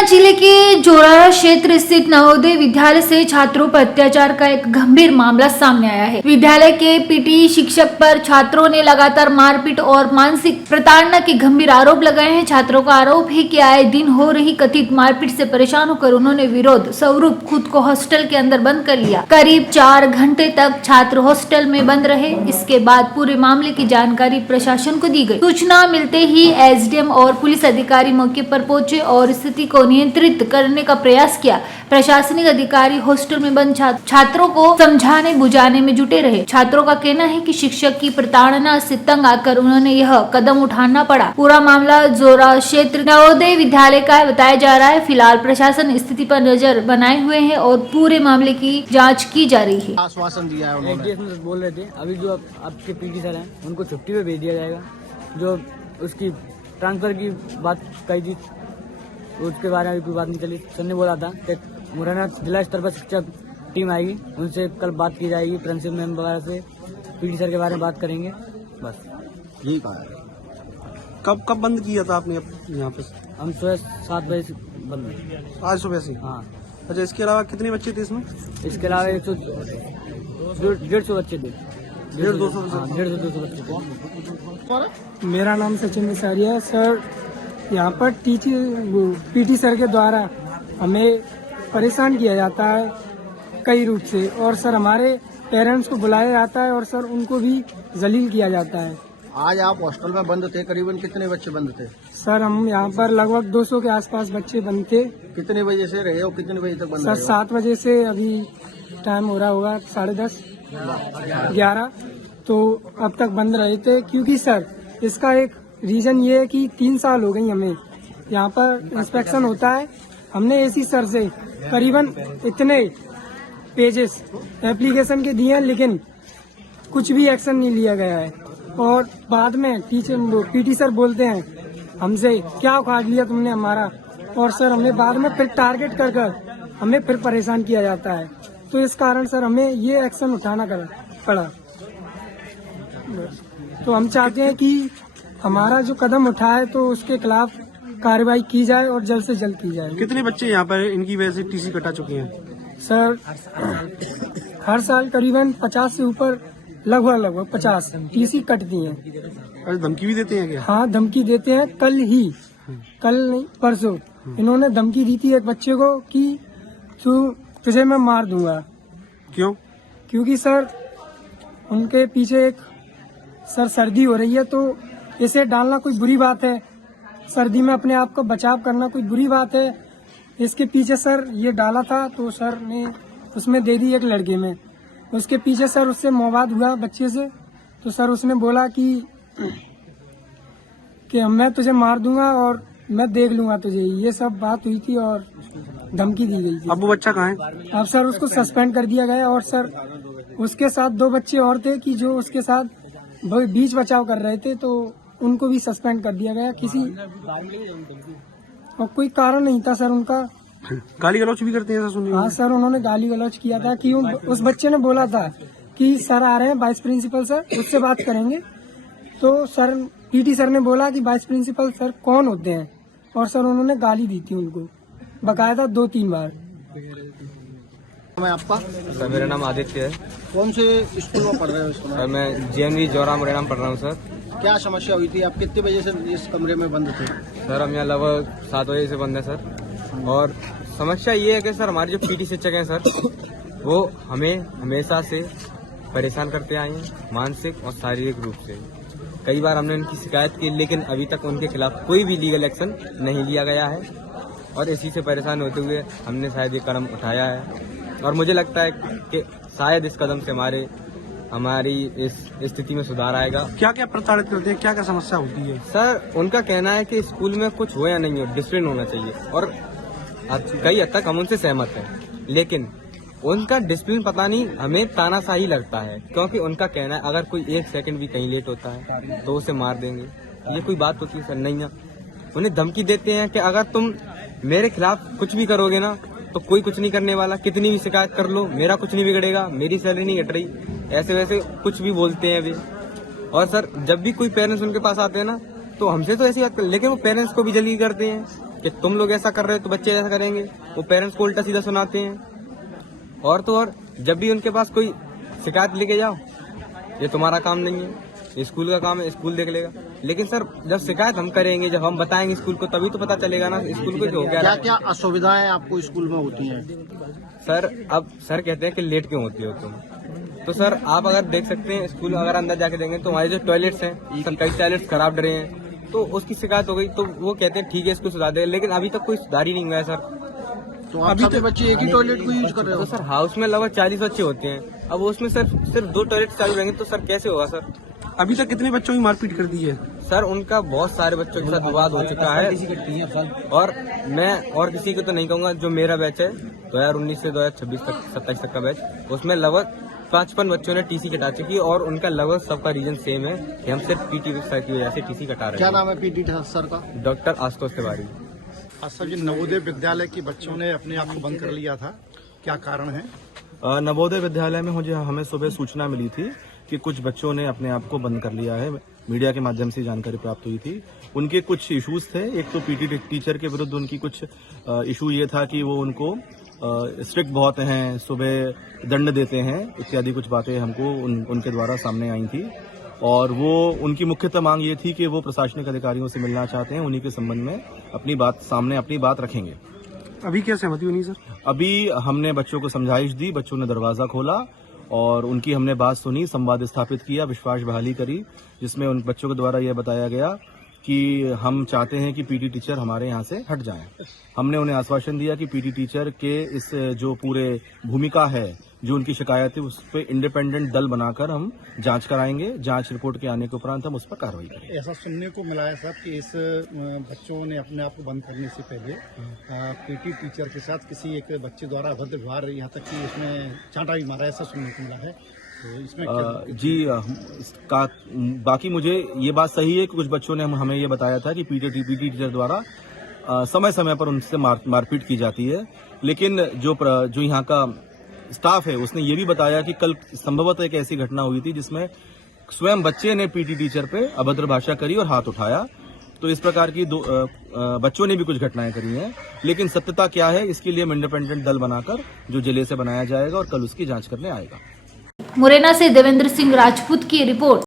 मुरैना जिले के जोरा क्षेत्र स्थित नवोदय विद्यालय से छात्रों पर अत्याचार का एक गंभीर मामला सामने आया है। विद्यालय के पीटी शिक्षक पर छात्रों ने लगातार मारपीट और मानसिक प्रताड़ना के गंभीर आरोप लगाए हैं। छात्रों का आरोप है कि आए दिन हो रही कथित मारपीट से परेशान होकर उन्होंने विरोध स्वरूप खुद को हॉस्टल के अंदर बंद कर लिया। करीब 4 घंटे तक छात्र हॉस्टल में बंद रहे। इसके बाद पूरे मामले की जानकारी प्रशासन को दी गई। सूचना मिलते ही एसडीएम और पुलिस अधिकारी मौके पर पहुंचे और स्थिति को नियंत्रित करने का प्रयास किया। प्रशासनिक अधिकारी हॉस्टल में बंद छात्रों को समझाने बुझाने में जुटे रहे। छात्रों का कहना है कि शिक्षक की प्रताड़ना से तंग आकर उन्होंने यह कदम उठाना पड़ा। पूरा मामला जोरा क्षेत्र नवोदय विद्यालय का बताया जा रहा है। फिलहाल प्रशासन स्थिति पर नजर बनाए हुए है और पूरे मामले की जाँच की जा रही है। आश्वासन दिया है उन्होंने। बोल रहे थे अभी जो आपके पीटी सर हैं उनको छुट्टी पे भेज दिया जाएगा। जो उसकी ट्रांसफर की बात कही थी उसके बारे में कोई बात नहीं चली। सर ने बोला था कि मुरैना जिला स्तर पर शिक्षक टीम आएगी, उनसे कल बात की जाएगी। प्रिंसिपल मैम वगैरह से पीटी सर के बारे में बात करेंगे। बस यही कहा है। कब बंद किया था आपने यहाँ पे? हम सुबह 7 बजे से बंद। आज सुबह से? हाँ। अच्छा, इसके अलावा कितने बच्चे थे इसमें? इसके अलावा 150 बच्चे थे। 150-200 बच्चे थे। मेरा नाम सचिन निसारिया है सर। यहाँ पर पीटी सर के द्वारा हमें परेशान किया जाता है कई रूप से, और सर हमारे पेरेंट्स को बुलाया जाता है और सर उनको भी जलील किया जाता है। आज आप हॉस्टल में बंद थे, करीबन कितने बच्चे बंद थे? सर हम यहाँ पर लगभग 200 के आसपास बच्चे बंद थे। कितने बजे से रहे हो, कितने बजे तक बंद सर रहे हो? 7 बजे से अभी टाइम हो रहा होगा 10:30 11, तो अब तक बंद रहे थे। क्योंकि सर इसका एक रीजन ये है कि 3 साल हो गई हमें यहाँ पर इंस्पेक्शन होता है। हमने एसी सर से करीबन इतने पेजेस एप्लीकेशन के दिए हैं, लेकिन कुछ भी एक्शन नहीं लिया गया है। और बाद में पीटी सर बोलते हैं हमसे क्या उखाड़ लिया तुमने हमारा, और सर हमें बाद में फिर टारगेट कर हमें फिर परेशान किया जाता है। तो इस कारण सर हमें ये एक्शन उठाना पड़ा। तो हम चाहते हैं कि हमारा जो कदम उठाए तो उसके खिलाफ कार्रवाई की जाए और जल्द से जल्द की जाए। कितने बच्चे यहाँ पर इनकी वजह से टीसी कटा चुके हैं? सर हर साल करीबन 50 से ऊपर लगभग 50 टीसी कटती हैं। अरे धमकी भी देते हैं क्या? हाँ धमकी देते हैं। कल नहीं परसों इन्होंने धमकी दी थी एक बच्चे को कि तुझे मैं मार दूंगा। क्यों? क्योंकि सर उनके पीछे एक सर्दी हो रही है, तो इसे डालना कोई बुरी बात है। सर्दी में अपने आप का बचाव करना कोई बुरी बात है। इसके पीछे सर ये डाला था, तो सर ने उसमें दे दी एक लड़के में। उसके पीछे सर उससे मवाद हुआ बच्चे से, तो सर उसने बोला कि मैं तुझे मार दूंगा और मैं देख लूंगा तुझे। ये सब बात हुई थी और धमकी दी गई थी। अब वो बच्चा कहाँ है? अब सर उसको सस्पेंड कर दिया गया। और सर उसके साथ 2 बच्चे और थे कि जो उसके साथ बीच बचाव कर रहे थे, तो उनको भी सस्पेंड कर दिया गया। किसी और कोई कारण नहीं था सर उनका। गाली गलौज भी करते हैं ऐसा सुनिए? हाँ सर उन्होंने गाली गलौज किया था कि उस बच्चे ने बोला था कि सर आ रहे हैं वाइस प्रिंसिपल सर, उससे बात करेंगे। तो सर पीटी सर ने बोला कि वाइस प्रिंसिपल सर कौन होते हैं, और सर उन्होंने गाली दी थी उनको बकायदा 2-3 बार। मैं आपका? सर मेरा नाम आदित्य है। कौन से स्कूल में पढ़ रहे हो इस समय? सर मैं जेएनवी जोरा मुरैना में पढ़ रहा हूँ सर। क्या समस्या हुई थी? आप कितने बजे से इस कमरे में बंद थे? सर हम यहाँ लगभग 7 बजे से बंद है सर। और समस्या ये है कि सर हमारे जो पीटी शिक्षक हैं सर, वो हमें हमेशा से परेशान करते आए हैं मानसिक और शारीरिक रूप से। कई बार हमने उनकी शिकायत की, लेकिन अभी तक उनके खिलाफ कोई भी लीगल एक्शन नहीं लिया गया है। और इसी से परेशान होते हुए हमने शायद ये कदम उठाया है। और मुझे लगता है कि शायद इस कदम से हमारी इस स्थिति में सुधार आएगा। क्या क्या प्रताड़ित करते हैं, क्या क्या समस्या होती है? सर उनका कहना है कि स्कूल में कुछ हो या नहीं हो, डिसिप्लिन होना चाहिए। और कई हद तक हम उनसे सहमत हैं, लेकिन उनका डिसिप्लिन पता नहीं हमें तानाशाही लगता है। क्योंकि उनका कहना है अगर कोई 1 सेकंड भी कहीं लेट होता है तो उसे मार देंगे। ये कोई बात होती है सर? नहीं है। उन्हें धमकी देते हैं कि अगर तुम मेरे खिलाफ कुछ भी करोगे ना तो कोई कुछ नहीं करने वाला, कितनी भी शिकायत कर लो, मेरा कुछ नहीं बिगड़ेगा, मेरी सैलरी नहीं घट रही, ऐसे वैसे कुछ भी बोलते हैं वे। और सर जब भी कोई पेरेंट्स उनके पास आते हैं ना, तो हमसे तो ऐसी बात कर, लेकिन वो पेरेंट्स को भी जलील करते हैं कि तुम लोग ऐसा कर रहे हो तो बच्चे ऐसा करेंगे। वो पेरेंट्स को उल्टा सीधा सुनाते हैं। और तो और जब भी उनके पास कोई शिकायत लेके जाओ, ये तुम्हारा काम नहीं है, ये स्कूल का काम है, स्कूल देख लेगा। लेकिन सर जब शिकायत हम करेंगे, जब हम बताएंगे स्कूल को, तभी तो पता चलेगा ना स्कूल को हो क्या गया। क्या असुविधाएं आपको स्कूल में होती हैं? सर अब सर कहते हैं कि लेट क्यों होती हो तुम, तो सर आप अगर देख सकते हैं स्कूल अगर अंदर जाके देंगे तो हमारे जो टॉयलेट्स हैं सर कई टॉयलेट्स खराब डरे हैं, तो उसकी शिकायत हो गई तो वो कहते हैं ठीक है इसको सुधार देंगे, लेकिन अभी तक कोई सुधार ही नहीं हुआ है सर। तो आप सभी बच्चे एक ही टॉयलेट को यूज कर रहे तो हो? सर हाउस में लगभग 40 बच्चे होते हैं, अब उसमें सर सिर्फ 2 टॉयलेट चालू रहेंगे तो सर कैसे होगा सर? अभी तक कितने बच्चों की मारपीट कर दी है? सर उनका बहुत सारे बच्चों के साथ विवाद हो चुका है, और मैं और किसी को तो नहीं कहूंगा, जो मेरा बैच है 2019 से 2026 तक 27 तक का बैच, उसमें लगभग 55 बच्चों ने टीसी कटा चुकी है, और उनका लगभग सबका रीजन सेम है कि हम सिर्फ पीटी सर की वजह से टीसी कटा रहे क्या हैं। नाम है पीटी सर का? डॉक्टर आशुतोष तिवारी। सर जी, नवोदय विद्यालय के बच्चों ने अपने आप को बंद कर लिया था, क्या कारण है? नवोदय विद्यालय में हमें सुबह सूचना मिली थी कि कुछ बच्चों ने अपने आप को बंद कर लिया है। मीडिया के माध्यम से जानकारी प्राप्त हुई थी। उनके कुछ इश्यूज थे। एक तो पीटी टीचर के विरुद्ध उनकी कुछ इशू ये था कि वो उनको स्ट्रिक्ट बहुत हैं, सुबह दंड देते हैं इत्यादि कुछ बातें हमको उनके द्वारा सामने आई थी, और वो उनकी मुख्यतः मांग ये थी कि वो प्रशासनिक अधिकारियों से मिलना चाहते हैं, उन्हीं के संबंध में अपनी बात रखेंगे। अभी क्या सहमति बनी सर? अभी हमने बच्चों को समझाइश दी, बच्चों ने दरवाजा खोला और उनकी हमने बात सुनी, संवाद स्थापित किया, विश्वास बहाली करी, जिसमें उन बच्चों के द्वारा यह बताया गया कि हम चाहते हैं कि पीटी टीचर हमारे यहाँ से हट जाएं। हमने उन्हें आश्वासन दिया कि पीटी टीचर के इस जो पूरे भूमिका है, जो उनकी शिकायत है, उस पर इंडिपेंडेंट दल बनाकर हम जांच कराएंगे। जांच रिपोर्ट के आने के उपरांत हम उस पर कार्रवाई करेंगे। ऐसा सुनने को मिला है सर कि इस बच्चों ने अपने आप को बंद करने से पहले पीटी टीचर के साथ किसी एक बच्चे द्वारा अभद्र व्यवहार, यहाँ तक कि उसमें चांटा भी मारा, ऐसा सुनने को मिला है। तो इसमें बाकी मुझे ये बात सही है कि कुछ बच्चों ने हमें ये बताया था कि पीटी टीचर द्वारा समय समय पर उनसे मारपीट की जाती है, लेकिन जो यहाँ का स्टाफ है उसने ये भी बताया कि कल संभवतः एक ऐसी घटना हुई थी जिसमें स्वयं बच्चे ने पीटी टीचर पे अभद्र भाषा करी और हाथ उठाया। तो इस प्रकार की बच्चों ने भी कुछ घटनाएं करी हैं, लेकिन सत्यता क्या है इसके लिए हम इंडिपेंडेंट दल बनाकर जो जिले से बनाया जाएगा और कल उसकी जांच करने आएगा। मुरैना से देवेंद्र सिंह राजपूत की रिपोर्ट।